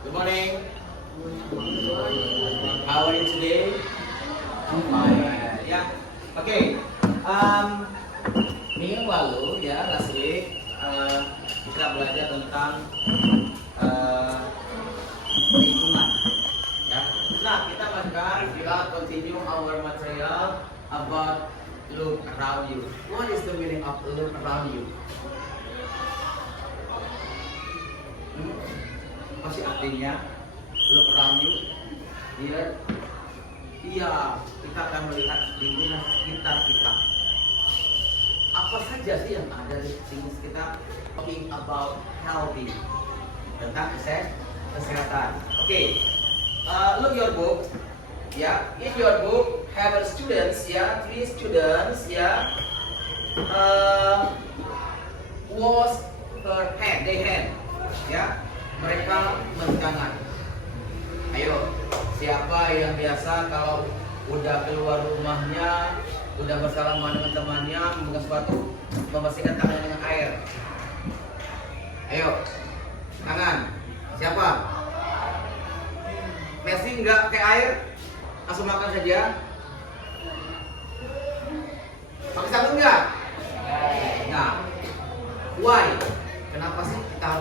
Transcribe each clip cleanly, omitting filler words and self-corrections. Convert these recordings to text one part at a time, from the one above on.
Good morning. How are you today? Fine. Ya. Oke. Minggu lalu ya, last week kita belajar tentang lingkungan. Ya. Nah, kita akan continue our material about look around you. What is the meaning of look around you? Apa sih artinya look around you? Iya, kita akan melihat lingkungan sekitar kita. Apa saja sih yang ada di lingkungan kita? Talking about healthy, tentang kesehatan. Oke. Look your book. Ya, in your book have a students ya, 3 students ya. Wash her hand, they hand. Ya, mereka mencuci tangan. Ayo, siapa yang biasa kalau udah keluar rumahnya, udah bersalaman dengan temannya, membuka sepatu, membersihkan tangannya dengan air? Ayo, tangan. Siapa? Messi nggak pakai air, langsung makan saja. Pakai sabun nggak? Nah, why? Kenapa sih kita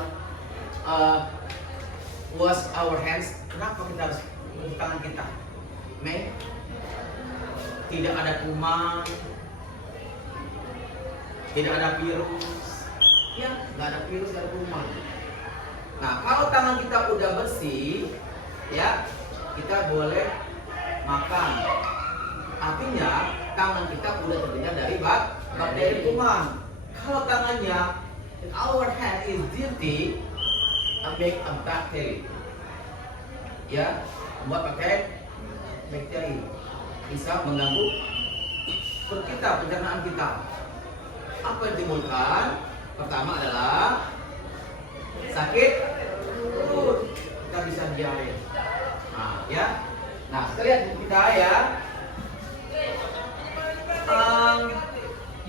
wash our hands? Kenapa kita harus mencuci tangan kita? Mei? Tidak ada kuman, tidak ada virus, ya nggak ada virus, nggak ada kuman. Nah, kalau tangan kita udah bersih, ya kita boleh makan. Artinya tangan kita udah terhindar dari bakteri kuman. Kalau tangannya, our hand is dirty, make a bacteria. Ya, buat pakai bakteri bisa mengganggu perut kita, pencernaan kita. Apa yang ditimbulkan? Pertama adalah sakit perut, kita bisa diare. Nah, ya. Nah, kita lihat buku kita ya.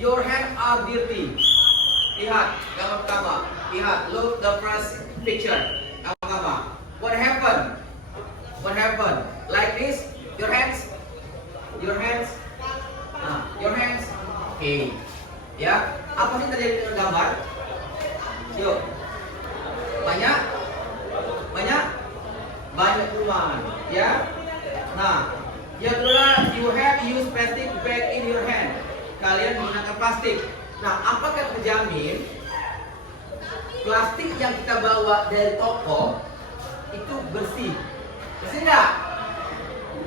Your hands are dirty. Lihat gambar pertama. Lihat, look the first picture. Gambar pertama. What happened? What happened? Like this? Your hands? Your hands? Nah, your hands? Okay. Ya, apa sih terjadi dengan gambar? Yuk. Banyak? Banyak? Banyak kuman. Ya. Nah, yang kedua, you have used plastic bag in your hand. Kalian menggunakan plastik. Nah, apakah terjamin plastik yang kita bawa dari toko itu bersih? Bersih nggak?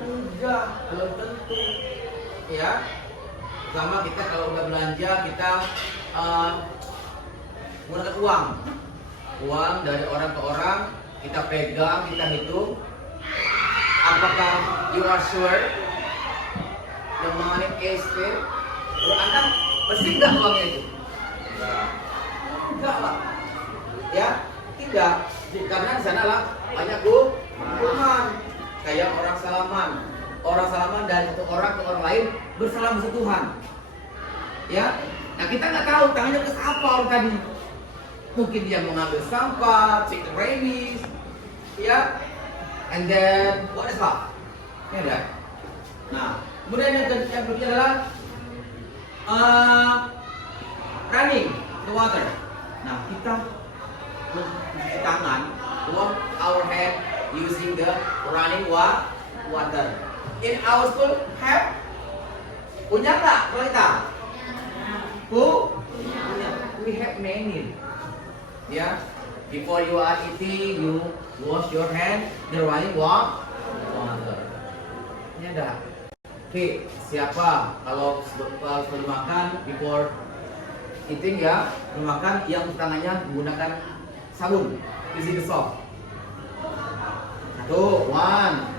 Enggak, belum tentu. Ya, sama kita kalau udah belanja kita menggunakan uang dari orang ke orang, kita pegang, kita hitung. Apakah you are sure yang mengenai KSP? Anda bersih nggak uangnya itu? Enggak lah. Ya, tidak. Karena di sana lah banyak kuman. Kayak orang salaman dari satu orang ke orang lain bersalam bersentuhan. Ya, nah kita nggak tahu tangannya ke apa orang tadi. Mungkin dia mengambil sampah, cek rabies, ya. And then what is that? Ya dah. Nah, kemudian yang berikutnya adalah running the water. Nah, kita mencuci tangan, wash our hand using the running water. In our school have punya nggak kita? Punya. We have many. Ya, before you are eating, you wash your hand, the running water. Ini ada. Oke, siapa kalau sebelum makan, before eating ya, makan yang tangannya menggunakan sabun, using the soap. 1,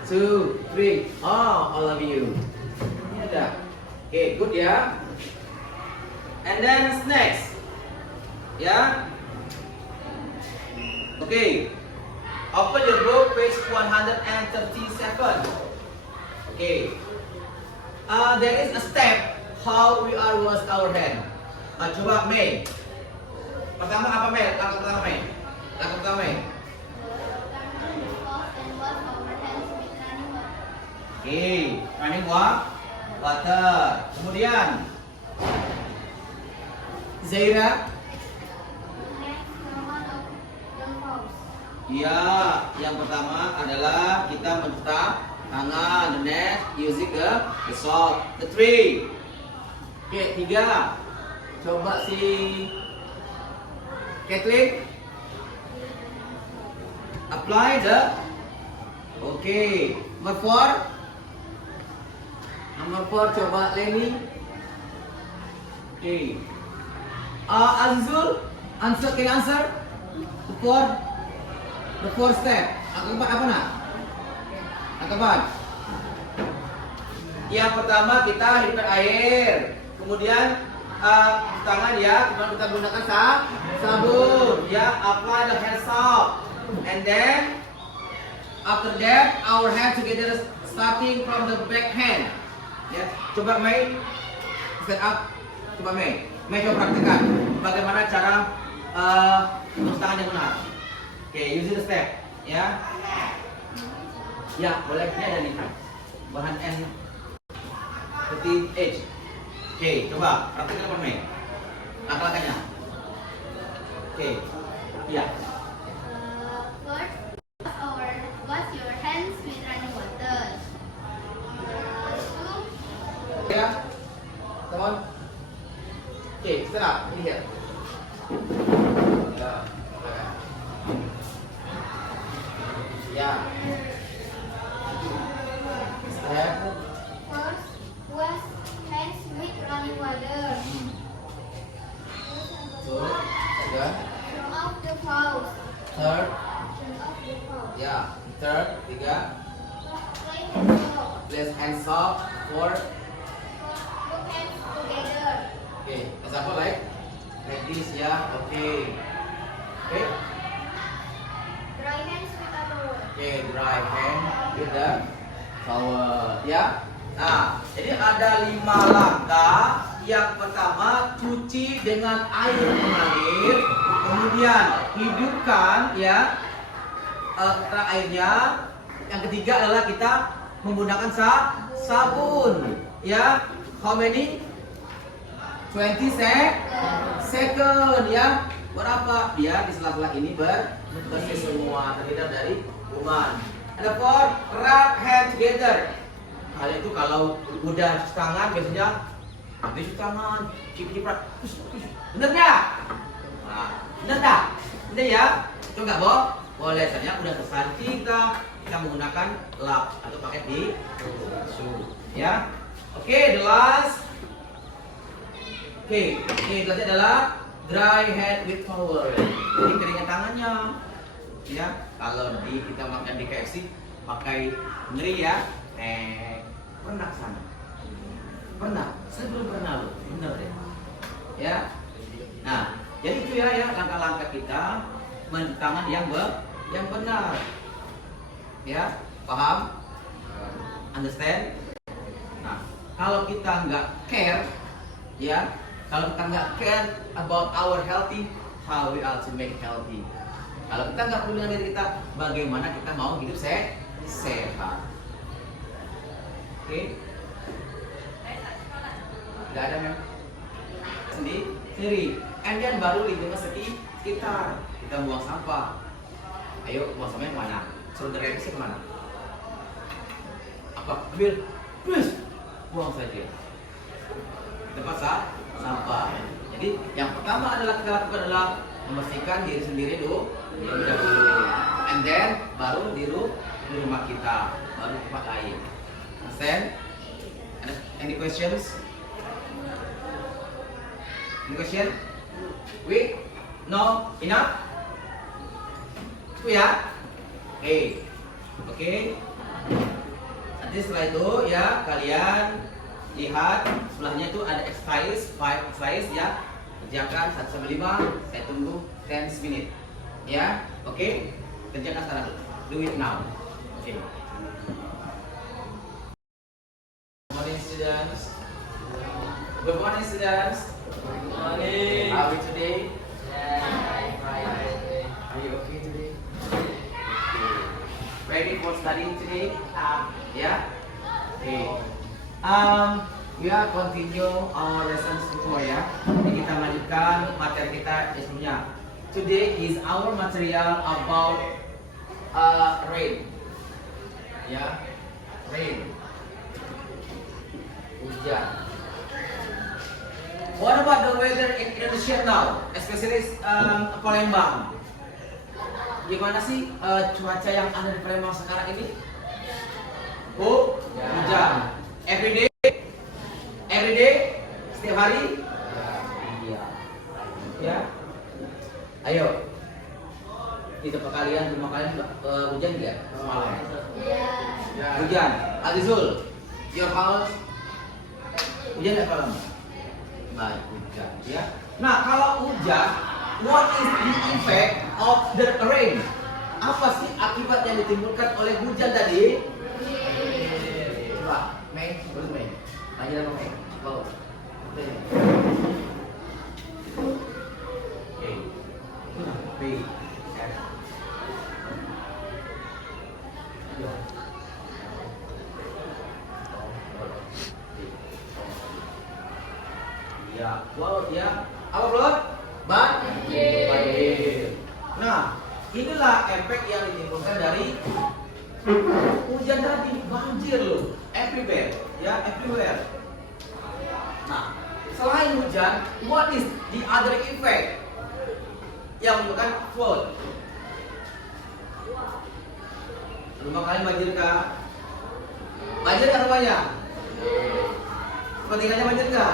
2, 3. Oh, all of you. Ini ada. Oke, good ya. And then next. Ya. Oke. Open your book page 137. Oke. There is a step how we are wash our hand. Coba Mei. Pertama apa Mei? Langkah pertama Mei. Okay, running water. Kemudian Zaira. Ya, yang pertama adalah kita mencuci tangan. The next, using the salt. The three. Oke, 3. Coba si Kathleen apply the. Oke, number 4. Number 4 coba Lenny. Oke. Azizul, can you answer? The four step. Apa nak? Akabat. Yang pertama kita hidupkan air. Kemudian tangan ya, kita gunakan sabun. Ya, apply the hand soap. And then after that, our hand together starting from the back hand. Ya, coba Mei set up. Coba Mei coba praktekkan bagaimana cara mencuci tangan yang benar. Oke, using the step. Ya, ya boleh. Ini ada nih bahan N13H. Oke, coba praktekkan apa Mei? Langkah-langkahnya. Oke, ya. Wash your hands with running water. Ya, come on. Oke, stand up. Ini here. Ya. Ya. Step. First, wash hands with running water. Good. Second. Turn off the faucet. Third. Turn off the faucet. Ya. Third. 3. Place Place hands up. hands up. 4. Put hands together. Okay, example like this ya. Okay. Okay. Dry hands with a towel. Okay, dry hand with the towel ya. Nah, jadi ada 5 langkah. Yang pertama, cuci dengan air mengalir. Kemudian hidupkan ya keran airnya. Yang ketiga adalah kita menggunakan sabun ya. How many? 20 second ya. Berapa? Biar di sela-sela ini bersih semua, terhindar dari kuman. Ada 4, rub hand together. Hal itu kalau udah cuci tangan biasanya habis cuci tangan, ciprat. Bener nggak? Nah, bener nggak? Bener ya? Itu nggak boh? Boleh, ternyata udah selesai kita menggunakan lap atau pakai di tisu ya. Oke, the last. Oke, ini selanjutnya adalah dry hand with towel. Jadi keringkan tangannya. Ya, kalau kita makan di KFC pakai ngeri ya. Pernah sana? Pernah? Saya belum pernah loh. Bener deh. Ya. Nah, jadi itu ya langkah-langkah kita mencuci tangan yang benar. Ya, paham? Understand? Nah, kalau kita nggak care, ya, kalau kita nggak care about our healthy, how we are to make healthy. Kalau kita nggak peduli dengan diri kita, bagaimana kita mau hidup sehat? Oke? Nggak ada memang sendiri. And then baru lingkungan sekitar. Kita buang sampah. Ayo, buang sampahnya kemana? Suruh direvisi kemana? Apa? Ambil, plus, buang saja. Tempat sampah. Jadi yang pertama adalah kita lakukan adalah membersihkan diri sendiri dulu, terlebih dahulu. And then baru di rumah kita, baru tempat lain. Understand? Any questions? Any question? Wait? No? Enough? Itu ya? Oke. Nanti setelah itu ya kalian lihat sebelahnya itu ada exercise 5 exercise ya. Kerjakan 1 sampai 5. Saya tunggu 10 minutes. Ya, oke. Kerjakan sekarang. Do it now. Oke. Good morning students. Good morning students. Good morning. How are you today? Hi. Are you okay today? Okay. Ready for studying today? Yeah. Okay. We are continue our lessons tomorrow ya. Jadi kita lanjutkan materi kita sebelumnya. Today is our material about rain. Ya, rain. Hujan. What about the weather in Indonesia now, especially Palembang? Gimana sih cuaca yang ada di Palembang sekarang ini? Hujan. Every day, setiap hari. Iya. Ya. Ayo. Di tempat kalian, rumah kalian hujan nggak semalam? Ya. Hujan. Azizul, your house hujan nggak semalam? Baik, hujan. Ya. Nah, kalau hujan, what is the effect of the rain? Apa sih akibat yang ditimbulkan oleh hujan tadi? Coba, Mei, terus Mei. Tanya sama Mei. Bawa. Oke. B. Ya, wow, ya. Apa Flor? Banjir. Nah, inilah efek yang ditimbulkan dari hujan tadi. Banjir loh, everywhere, ya, everywhere. Nah, selain hujan, what is the other effect yang menyebabkan flood? Rumah kalian banjir kah? Banjir kah rumahnya? Ketinggalannya banjir kah?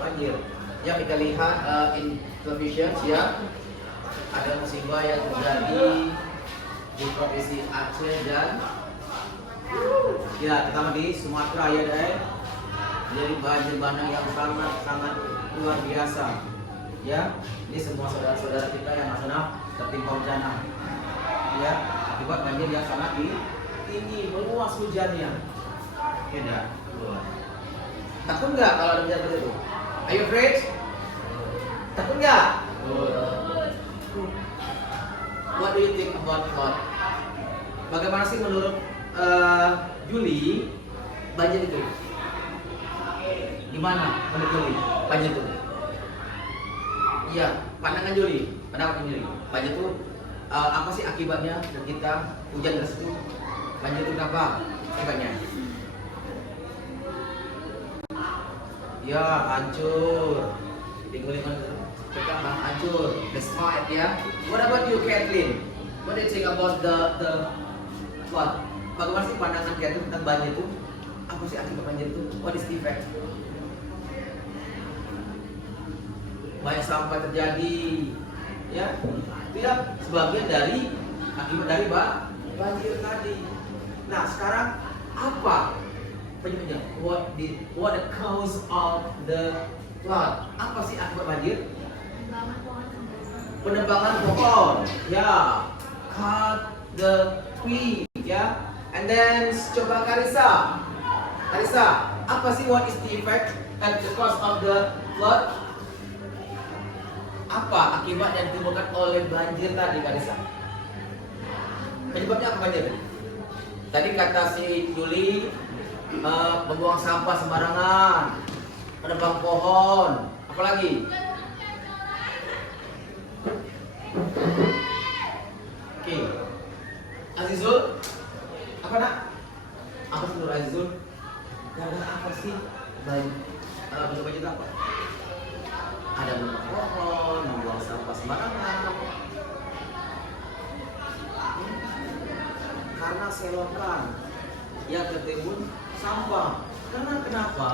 Banjir. Yang kita lihat in television ya, ada musibah yang terjadi di provinsi Aceh dan ya terutama di Sumatera ya deh. Jadi banjir bandang yang sangat luar biasa. Ya, ini semua saudara-saudara kita yang nasional tertimpa bencana. Ya, akibat banjir yang sangat tinggi, meluas hujannya. Tidak. Takut nggak kalau ada hujan seperti itu? Are you afraid? Takut nggak? What do you think about flood? Bagaimana sih menurut Juli banjir itu? Gimana menurut Juli banjir itu? Iya, pandangan Juli, banjir itu apa sih akibatnya dan kita hujan deras itu? Banjir itu kenapa akibatnya? Ya, hancur. Lingkungan kita hancur, destroyed ya. What about you, Kathleen? What do you think about the what? Bagaimana sih pandangan Kathleen tentang banjir itu? Apa sih akibat banjir itu? What is the effect? Banyak sampah terjadi, ya. Tidak sebagian dari akibat dari banjir tadi. Nah, sekarang apa penyebabnya? What the cause of the flood? Apa sih akibat banjir? Penebangan pohon, ya. Cut the tree, ya. And then coba Karisa, apa sih what is the effect and the cause of the flood? Apa akibat yang ditimbulkan oleh banjir tadi, Karisa? Penyebabnya apa banjir? Tadi kata si Juli, membuang sampah sembarangan, menebang pohon, apalagi? Oke, Azizul, apa nak? Apa sih menurut Azizul? Gara-gara apa sih banjir apa? Ada menebang pohon, membuang sampah sembarangan. Karena selokan yang tertimbun sampah. Karena kenapa?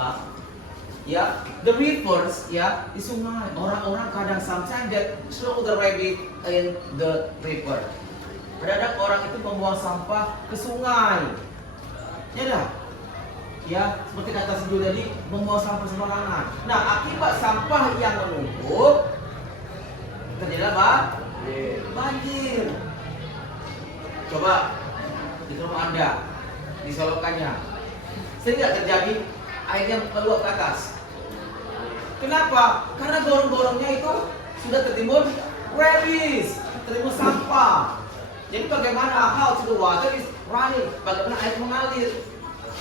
Ya, the rivers ya di sungai. Orang-orang kadang sometimes that throw the rabbit in the river. Kadang orang itu membuang sampah ke sungai. Ya dah. Ya, seperti kata si Juli tadi, membuang sampah sembarangan. Nah, akibat sampah yang menumpuk terjadilah banjir. Coba di rumah Anda, di solokannya, sering nggak terjadi airnya meluap ke atas? Kenapa? Karena gorong-gorongnya itu sudah tertimbun rabies, tertimbun sampah. Jadi bagaimana how to the water is running? Bagaimana air mengalir?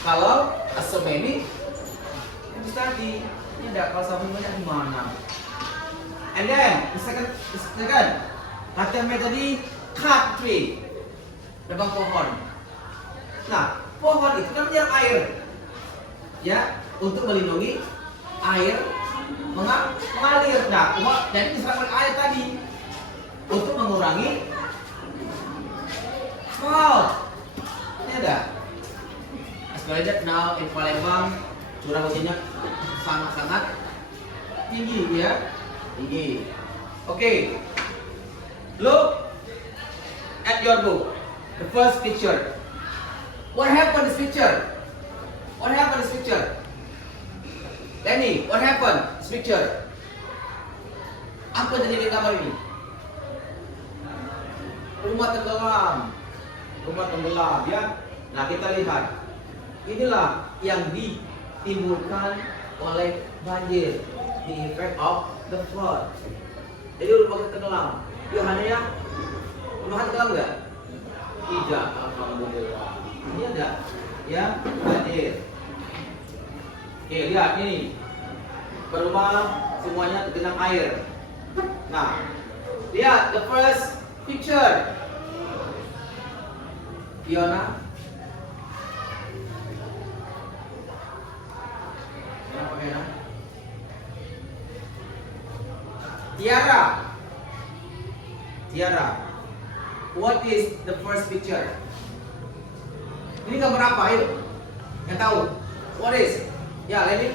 Kalau so many, bisa tadi. Ini enggak, kalau sama banyak gimana? And then, the second, latihan metode cut tree. Nebang pohon. Nah, pohon itu kan menyerap air. Ya, untuk melindungi air mengalir. Nah, jadi diserap oleh air tadi untuk mengurangi wow. Ini ada. Sebenarnya now in Palembang curah hujannya sangat-sangat tinggi ya. Tinggi. Okay. Look at your book. The first picture. What happened this picture? What happened this picture? Lenny, what happened this picture? Apa yang terjadi di gambar ini? Rumah tenggelam. Rumah tenggelam ya. Nah, kita lihat. Inilah yang ditimbulkan oleh banjir. The effect of the flood. Jadi rumah tenggelam. Yohana ya? Rumah tenggelam enggak? Tidak, alhamdulillah. Ini ada ya, banjir. Oke, lihat ini. Rumah semuanya tergenang air. Nah, lihat the first picture. Fiona. Kenapa Fiona? Tiara. Tiara. What is the first picture? Ini gambar apa? Ayo. Yang tahu? What is? Ya, Lenny.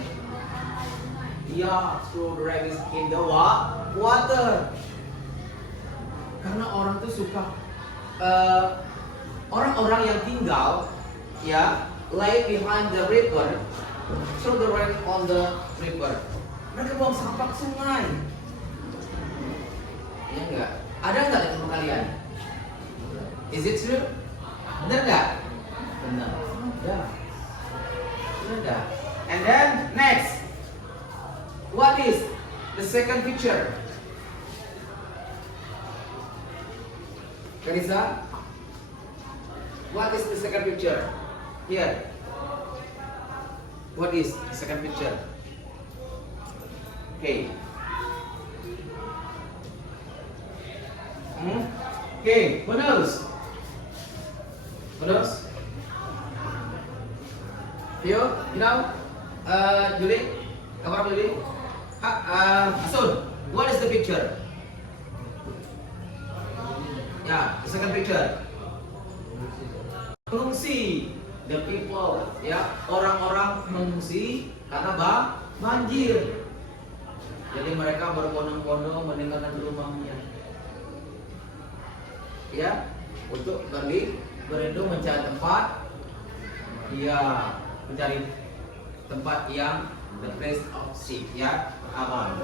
Ya, strawberry is in the water. Karena orang tuh suka orang-orang yang tinggal ya lay behind the river, strawberry on the river. Mereka buang sampah ke sungai. Ya enggak? Ada enggak di tempat kalian? Is it true? Benar enggak? Benar. Ya. Benar enggak? And then next, what is the second picture? Karisa, what is the second picture? Here. What is the second picture? Okay. Okay, who knows? Who knows? Theo, you know? Julie? Kabar Julie? Asun, what is the picture? Yeah, the second picture. Mengungsi, the people, ya, orang-orang mengungsi karena banjir. Jadi mereka berbondong-bondong meninggalkan rumahnya, ya, untuk berlindung mencari tempat, ya, mencari tempat yang the place of safe, ya, aman.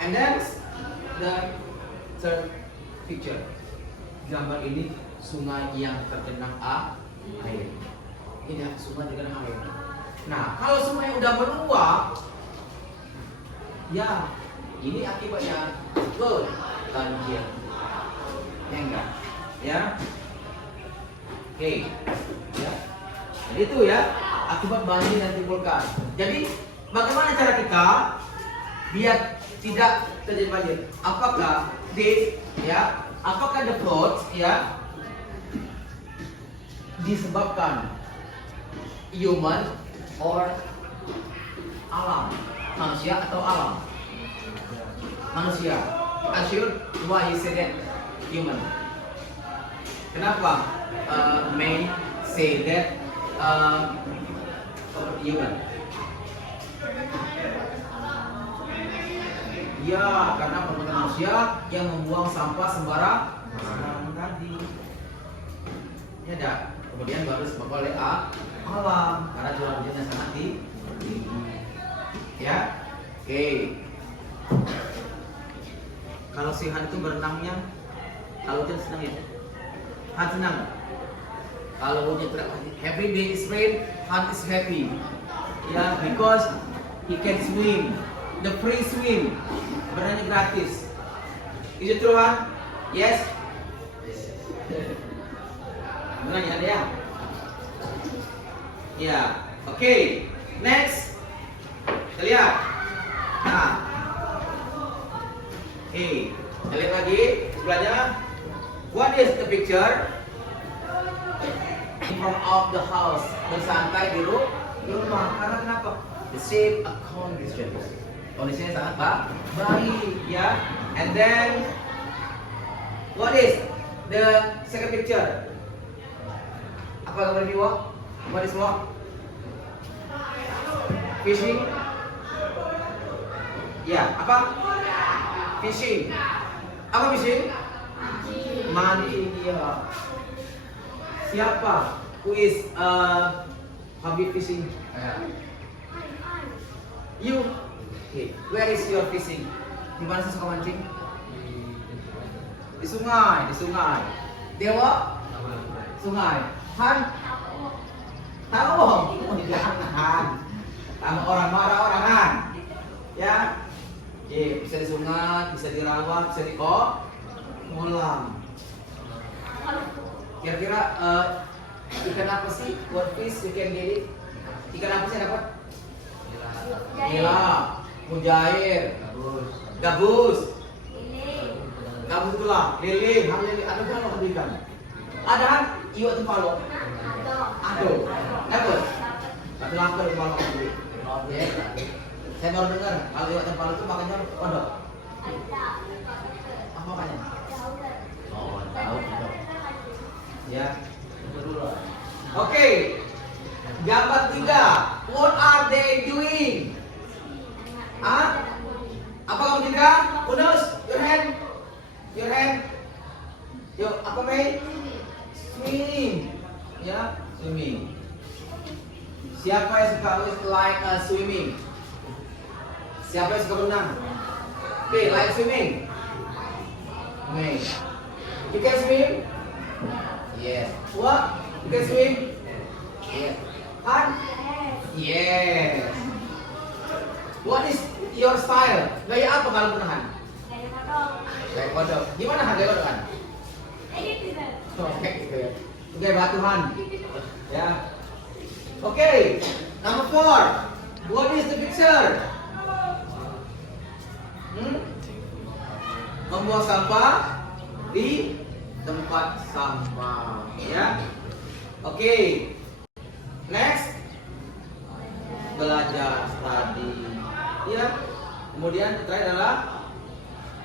And then the third picture. Gambar ini sungai yang tergenang air. Ini sungai tergenang air. Nah, kalau sungai udah meluap, ya ini akibatnya banjir. Ya enggak? Ya. Oke. Ya. Jadi itu ya akibat banjir yang timbulkan. Jadi bagaimana cara kita biar tidak terjadi banjir? Apakah apakah the flood ya disebabkan human or alam, manusia atau alam? Manusia. Asyur, why you say that human? Kenapa may say that human? Ya, karena perbuatan manusia yang membuang sampah sembarangan tadi. Ya dah. Kemudian baru disebabkan oleh alam karena curah hujannya sangat tinggi. Ya, oke. Kalau si Han itu berenangnya, kalau hujan senang ya. Han senang. Kalau hujan tidak, every day is rain, Han is happy. Ya, because he can swim, the free swim, berenang gratis. Is it true, Han? Yes. Benar ya, ada ya? Ya, oke. Next, kita lihat. Nah, kita lihat lagi sebelahnya. What is the picture? In front of the house, bersantai di rumah. Karena kenapa? The shape of condition. Kondisinya sangat baik, ya. And then, what is the second picture? Apa gambar ini, Wak? What is what? Fishing? Ya, apa? Fishing. Apa fishing? Mancing, ya. Siapa? Who is hobby fishing? You. Okay. Where is your fishing? Di mana sih suka mancing? Di sungai, di sungai. Dewa? Sungai. Han? Tahu? Oh, jangan. Sama orang marah orangan. Ya. Oke, bisa di sungai, bisa dirawat, bisa di kolam. Kira-kira ikan apa sih? What fish you can get it? Ikan apa sih yang dapat? Nila, mujair, gabus, gabus itulah, lele, ham lele, ada kan lo ikan? Ada kan? Iwak tempalo. Aduh, dapat. Satu lapar tempalo dulu. Ya. Saya baru dengar kalau iwak tempalo itu makannya kodok. Apa makanya? Oh, tahu. Ya. Oke. Gambar 3. What are they doing? Hah? Apa kamu tiga? Unus, your hand. Your hand. Yuk, apa Mei? Swimming. Ya, swimming. Siapa yang suka like swimming? Siapa yang suka berenang? Oke, like swimming. Mei. You can swim? Yes. What? You can swim? Yes. Han? Yes. What is your style? Gaya apa kalau berenang? Gaya kodok. Gimana Han gaya kodok Han? Oke, gitu ya. Gaya batuhan. Ya. Oke. Number 4. What is the picture? Membuang sampah di tempat sampah. Ya. Oke. Next. Belajar study. Ya. Kemudian terakhir adalah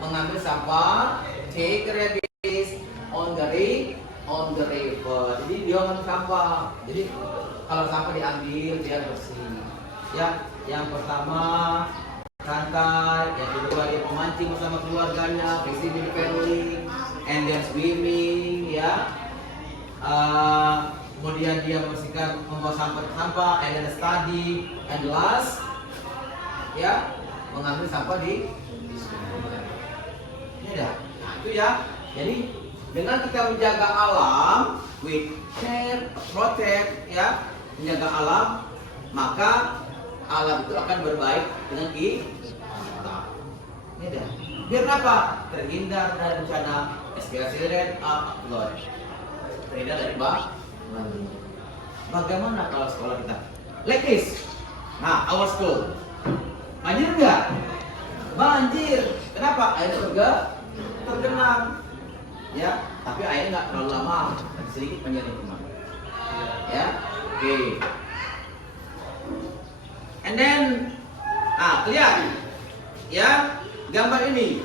mengambil sampah, take rubbish on the river. Jadi dia mengambil sampah. Jadi kalau sampah diambil dia bersih. Ya, yang pertama santai, yang kedua dia memancing bersama keluarganya, visiting family, and then swimming, ya. Kemudian dia membersihkan, membawa sampah, and then study, and last, ya, mengambil sampah di sungai. Ini dah, nah, itu ya. Jadi dengan kita menjaga alam, with care, protect, ya, menjaga alam, maka alam itu akan berbaik dengan kita. Ini dah. Biar apa? Terhindar dari bencana, especially flood. Terhindar dari bagaimana kalau sekolah kita? Like this. Nah, our school. Banjir enggak? Banjir. Kenapa? Air tergenang. Ya, tapi airnya enggak terlalu lama, sedikit banjirnya cuma. Ya, oke. And then, lihat, ya, gambar ini.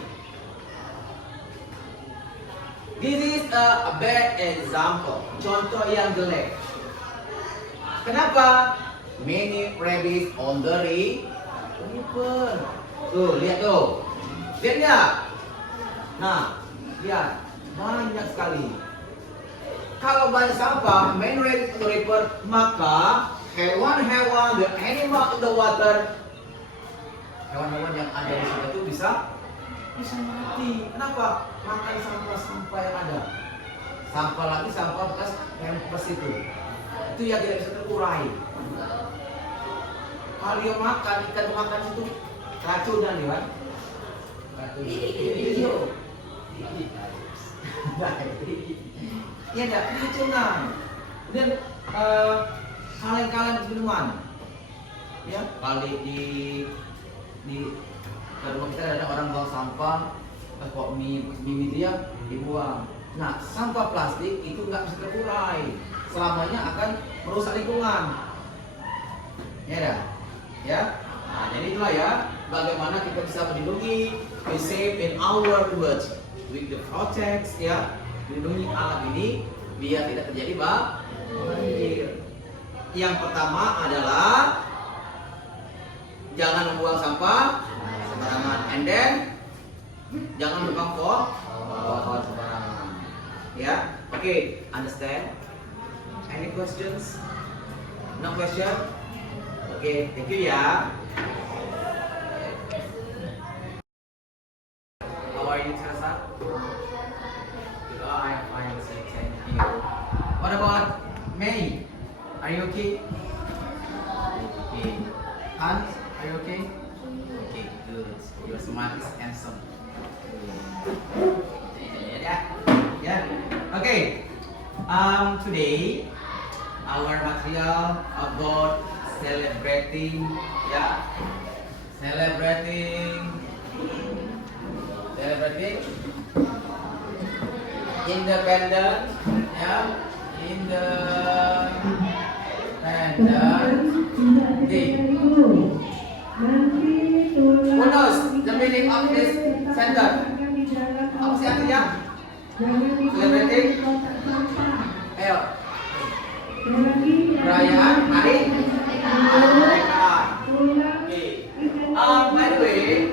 This is a bad example. Contoh yang jelek. Kenapa? Many rabbits on the river. Tuh, lihat tuh. Lihat nggak? Nah, lihat. Banyak sekali. Kalau banyak sampah, many rabbits on the river, maka hewan-hewan, the animal in the water, hewan-hewan yang ada di situ itu bisa mati. Kenapa? Makan sampah-sampah yang ada. Sampah lagi sampah bekas pampers itu yang tidak bisa terurai. Kalau dia makan, ikan makan itu racunan ya kan? Iya. Iya enggak racunan. Dan kaleng-kaleng minuman. Ya, kali di rumah kita ada orang buang sampah, kok mie itu ya dibuang. Nah, sampah plastik itu nggak bisa terurai, selamanya akan merusak lingkungan. Ya dah, ya. Nah, jadi itulah ya, bagaimana kita bisa melindungi, we save in our words with the protects ya, melindungi alam ini biar tidak terjadi banjir. Yang pertama adalah jangan membuang sampah sembarangan, and then jangan membuang pohon sembarangan. Ya, oke, understand? Any questions? No question? Oke, thank you ya. How are you, Teresa? Oh, I'm fine, so thank you. What about May? Are you okay? Okay. Hans, are you okay? Okay, good. Your smile is handsome. Yeah. Okay. Today our material about celebrating independent day. Who knows the meaning of this sentence? Apa sih artinya? Celebrating? Ayo. Perayaan hari kemerdekaan. Okay. By the way,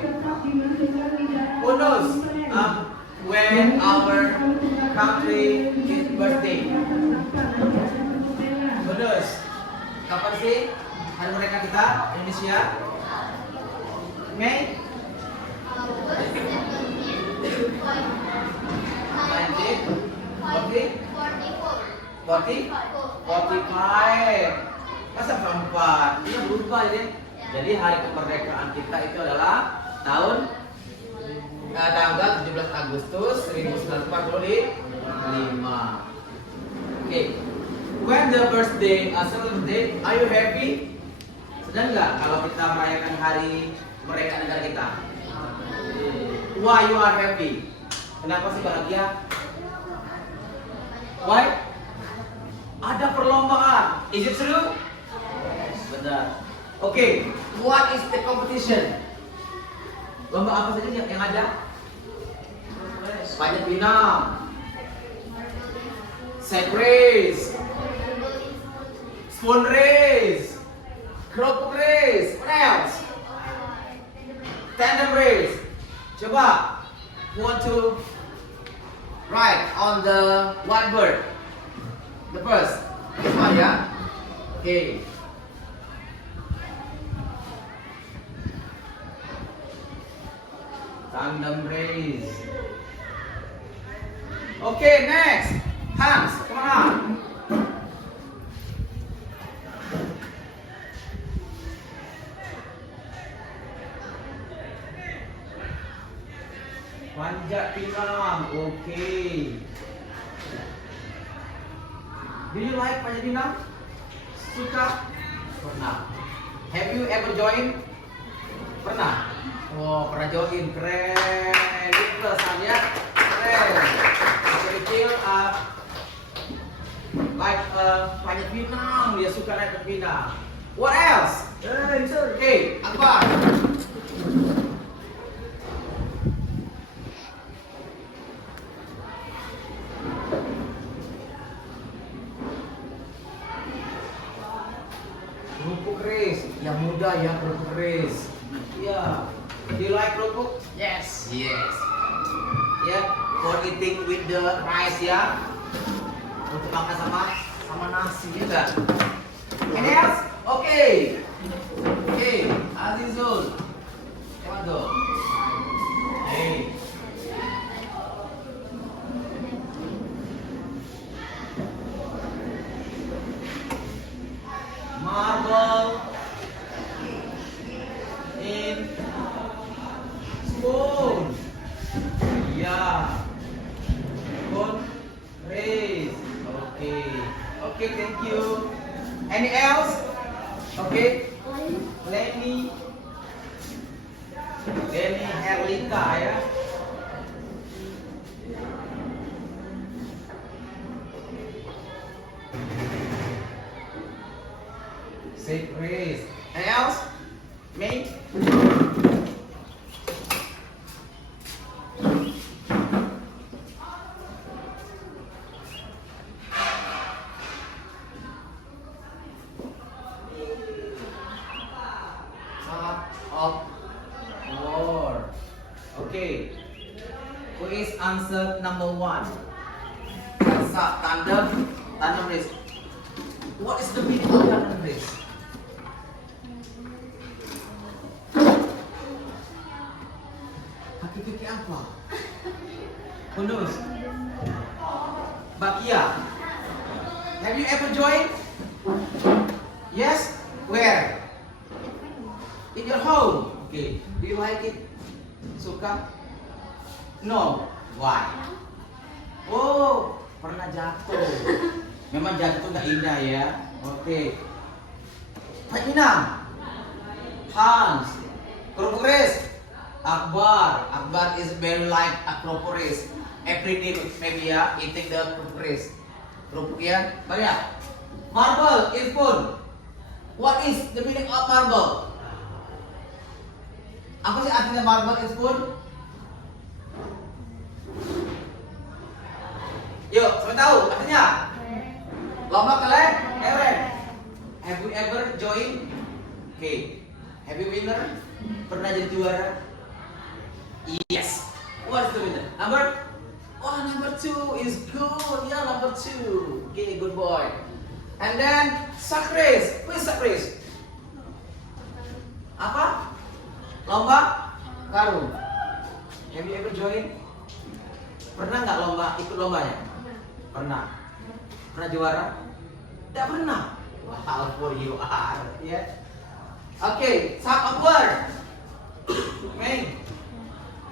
who knows when our country is birthday? Who knows? Kapan sih hari mereka kita Indonesia? May? 45. Masa 44? Ini berubah jadi hari kemerdekaan kita itu adalah tanggal 17 Agustus 1945. Okay. When the birthday, are you happy? Sedang nggak kalau kita merayakan hari kemerdekaan negara kita? Why you are happy? Kenapa sih bahagia? Why? Ada perlombaan. Is it true? Benar. Okay. What is the competition? Lomba apa saja yang ada? Panjat pinang, sack race, spoon race, kerupuk race. What else? Tandem race. Coba, want to write on the whiteboard. The first, this one ya. Okay. Tandem race. Okay, next. Hans, kemana? Panjat pinang. Okay. Do you like panjat pinang? Suka? Pernah. Have you ever joined? Pernah? Oh, pernah join. Keren. Itu pesannya keren. Kecil like panjat pinang, dia suka naik pinang. What else? Okay, Akbar. Kerupuk race, yang muda ya kerupuk race. Ya, do you like kerupuk? Yes. Yeah, for eating with the rice ya. Untuk makan sama nasi ya enggak? Any else? Okay, Azizul. Come on, hey. Marble in spoon. Yeah. Spoon race. Okay, thank you. Any else? Okay. Lenny Herlita ya. Say praise. Any else? Me? Of war. Okay. Who is answer number 1? Tandem race. What is the meaning of tandem race? Kaki-kaki apa? Who knows? Bakia. Have you ever joined? Yes? Where? In your home. Okay. Do you like it? Suka? No. Why? Oh, pernah jatuh. Memang jatuh nggak indah ya. Oke. Pak Inam. Hans. Kroporis. Akbar. Akbar is very like Akropolis. Every day maybe ya eating the Kroporis. Kerupuk ya. Banyak. Marble is spoon. What is the meaning of marble? Apa sih artinya marble is spoon? Yuk, saya tahu artinya. Lomba kalian, Eren. Have you ever join? Okay. Have you winner? Pernah jadi juara? Yes. What's the winner? Number 2 is good. Yeah, number 2. Okay, good boy. And then Sakris. Who is Sakris? Apa? Lomba karung. Have you ever join? Pernah nggak ikut lombanya? Pernah. Pernah juara? Tidak pernah. Wow, for you are, ya. Okay, tug of war. Main.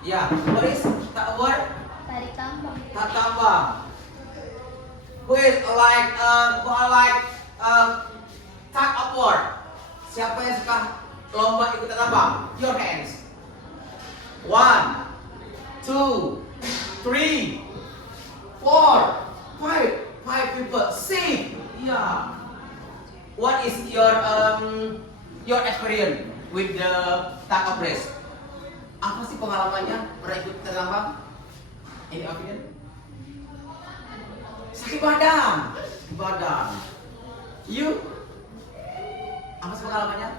Ya, what is tug of war? Tarik tambang. Tarik tambang. Who is like tug of war? Siapa yang suka lomba ikut tambang? Your hands. 1, 2, 3, 4, 5 people. 6. Yeah. What is your experience with the tug of race? Apa sih pengalamannya pernah ikut tambang? Any opinion? Sakit badan. You? Apa sih pengalamannya?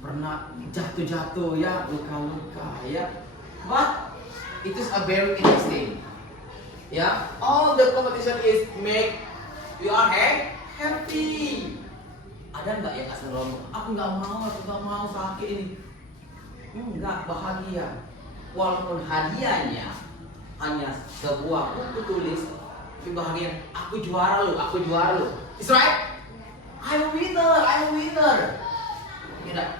Pernah jatuh ya, luka-luka ya. But it is a very interesting. Ya, all the competition is make you are happy. Ada nggak yang asal ngomong, aku nggak mau sakit ini. Enggak, bahagia. Walaupun hadiahnya hanya sebuah buku tulis, tapi bahagia. Aku juara lu. It's right? I'm a winner. Tidak.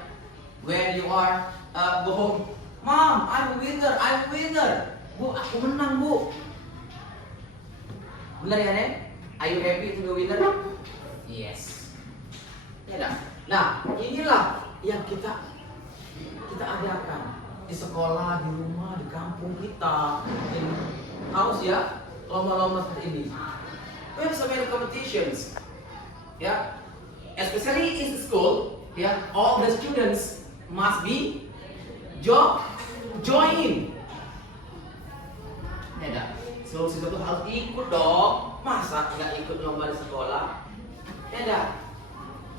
When you are go home, Mom, I'm a winner. Bu, aku menang, Bu. Benar ya, Nen? Are you happy to be winner? Yes. Ya, nah, inilah yang kita adakan di sekolah, di rumah, di kampung kita, di house ya, lomba-lomba seperti ini. We have so many competitions, ya, especially in school, ya, all the students must be join. Ya, seluruh siswa itu harus ikut dong. Masa nggak ikut lomba di sekolah? Ya,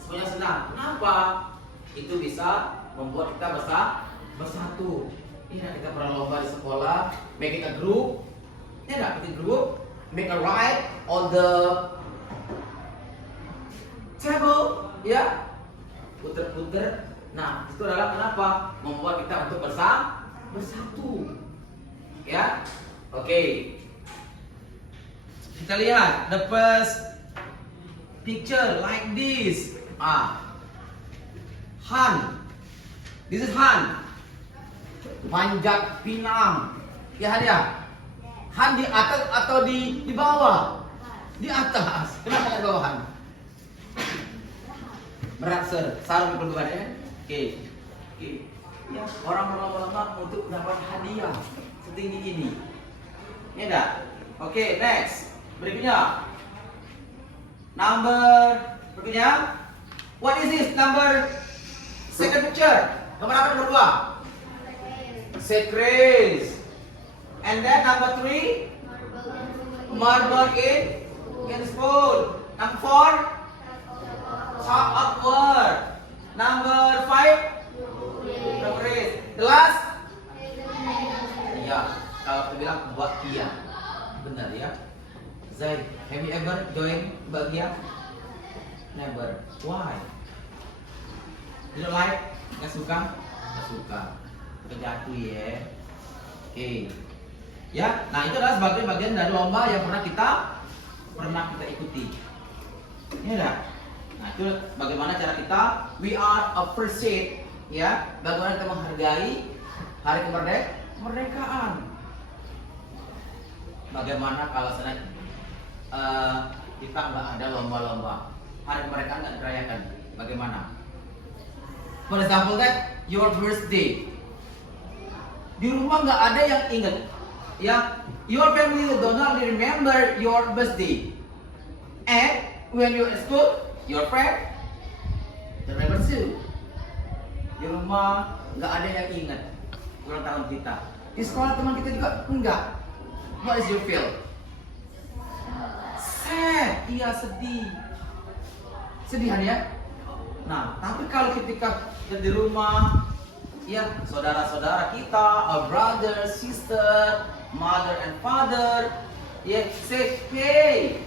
semuanya senang. Kenapa? Itu bisa membuat kita bersatu. Ya, kita pernah lomba di sekolah, make it a group. Ya, bikin group, make a ride on the table, ya, puter-puter. Nah, itu adalah kenapa membuat kita untuk bersatu. Ya, oke. Kita lihat the first picture like this. Han. This is Han. Panjat pinang. Ya, Han ya. Han di atas atau di bawah? Di atas. Kenapa di bawah Han? Berat sir, sarung keluar ya. Oke. Ya, orang berlomba-lomba untuk dapat hadiah setinggi ini. Ini enggak? Oke, next. Berikutnya. Berikutnya. What is this? Second picture. Nomor apa nomor 2? Secrets. And then number 3, marble in spoon. Number 4, top upward. Number 5, progress. The last, ya, kalau aku bilang bahagia, benar ya. Zaid, have you ever join bahagia? Never. Why? You don't like? Nggak suka? Nggak suka. Kejatuh ya. Oke. Ya, nah itu adalah sebagai bagian dari lomba yang pernah kita ikuti. Ini dah. Nah itu bagaimana cara kita we are appreciate ya, bagaimana kita menghargai hari kemerdekaan. Bagaimana kalau kita nggak ada lomba-lomba, hari kemerdekaan nggak dirayakan, bagaimana? For example that your birthday, di rumah nggak ada yang ingat. Ya, your family do not remember your birthday. And when you're at school, your friend remember too. Di rumah nggak ada yang ingat ulang tahun kita. Di sekolah teman kita juga enggak. What is your feel? Sad, iya sedih. Sedihan ya. Nah, tapi kalau ketika di rumah, ya saudara-saudara kita, a brother, sister, mother and father, yeah, say, hey,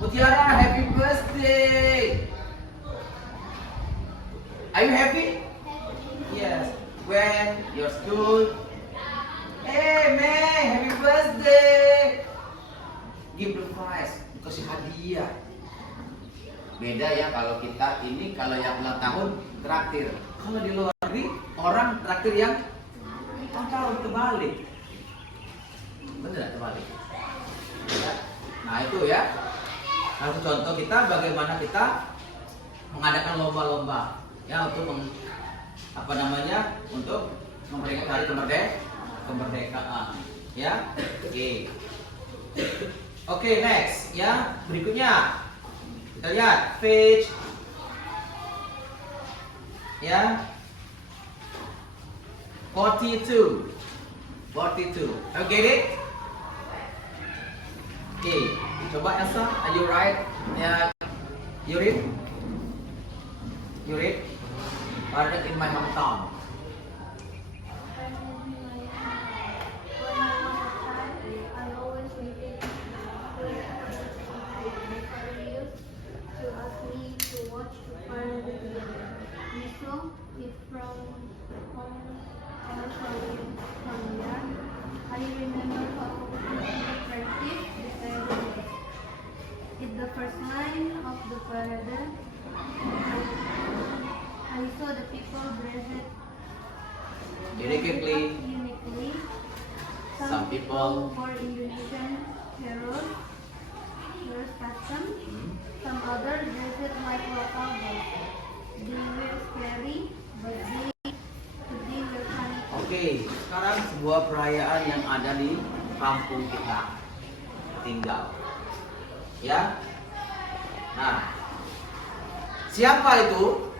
Mutiara, happy birthday. Are you happy? Yes. When your school, hey man, happy birthday. Give the prize, kasih hadiah. Beda ya kalau kita ini, kalau yang ulang tahun traktir. Kalau di luar negeri orang traktir yang ulang tahun kebalik. Bener kebalik. Ya. Nah itu ya. Satu contoh kita bagaimana kita mengadakan lomba-lomba ya untuk untuk memperingati hari kemerdekaan. Ya. Oke, next ya. Berikutnya kita lihat page ya 42. You get it? Oke, coba Elsa, are you right? Ya, you read? Parent in my hometown. I always waited to ask me to watch the parade together. We saw it from home or from there. I remember how attractive the parade was. In the first line of the parade, I saw the people dressed Uniquely. Some people for Indonesian heroes custom. Some others dressed like local boys. They were scary, but they were fun. Oke, sekarang sebuah perayaan yang ada di kampung kita tinggal. Ya. Nah, siapa itu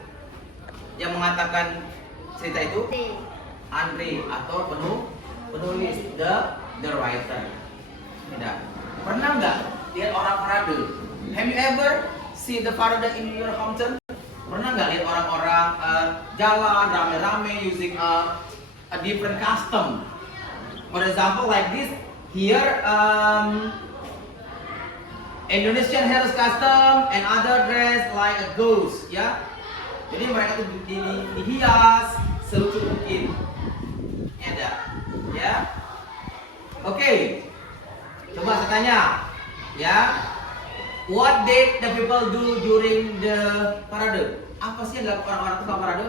yang mengatakan cerita itu? Andre atau penulis, the writer. Tidak. Pernah nggak lihat orang parade? Have you ever see the parade in your hometown? Pernah nggak lihat orang-orang jalan rame-rame using a different custom? For example, like this here, Indonesian heroes custom and other dress like a ghost, ya. Jadi mereka tuh dihias selucu mungkin. Ada, ya. Oke. Coba saya tanya, ya. What did the people do during the parade? Apa sih yang dilakukan orang-orang itu parade?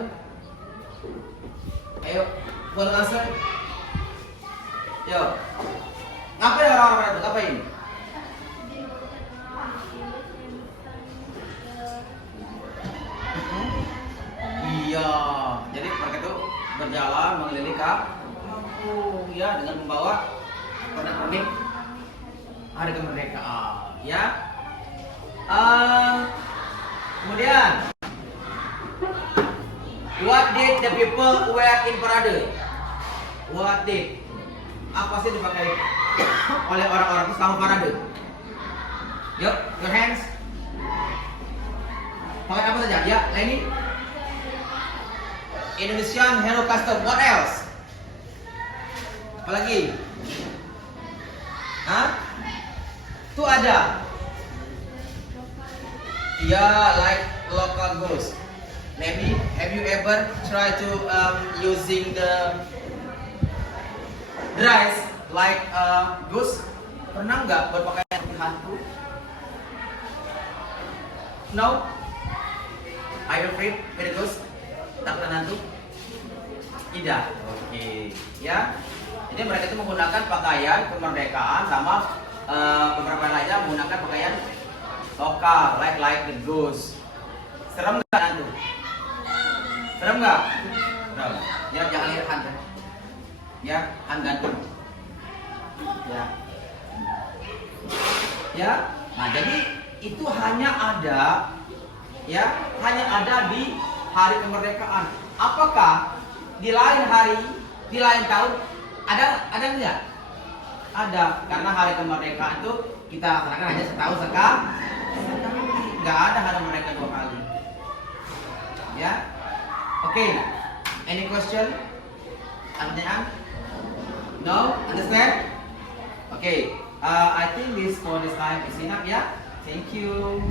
Ayo, boleh answer? Yo. Ngapain orang-orang itu? Ngapain? hari kemerdekaan, ya. Kemudian, what did the people wear in parade? What did? Apa sih dipakai oleh orang-orang itu selama parade? Yuk, your hands. Pakai apa saja? Ya, Leni. Indonesian Hero Custom. What else? Apalagi? Hah? Tuh ada. Yeah, like local goose. Maybe have you ever tried to using the dress like goose? Pernah nggak berpakaian seperti hantu? No. Are you afraid with the goose? Takut hantu? Tidak. Oke. Ya. Jadi mereka itu menggunakan pakaian kemerdekaan sama beberapa lainnya menggunakan pakaian lokal, like the goose. Serem nggak hantu? Serem nggak? Serem. Ya, jangan lihat hantu. Ya, hantu. Ya. Ya. Nah, jadi itu hanya ada, ya, hanya ada di hari kemerdekaan. Apakah di lain hari, di lain tahun ada nggak? Ada, karena hari kemerdekaan itu kita laksanakan hanya setahun sekali. Nggak ada hari mereka 2 kali. Ya, oke. Any question? Pertanyaan? No, understand? Okay. I think this for this time is enough. Yeah. Thank you.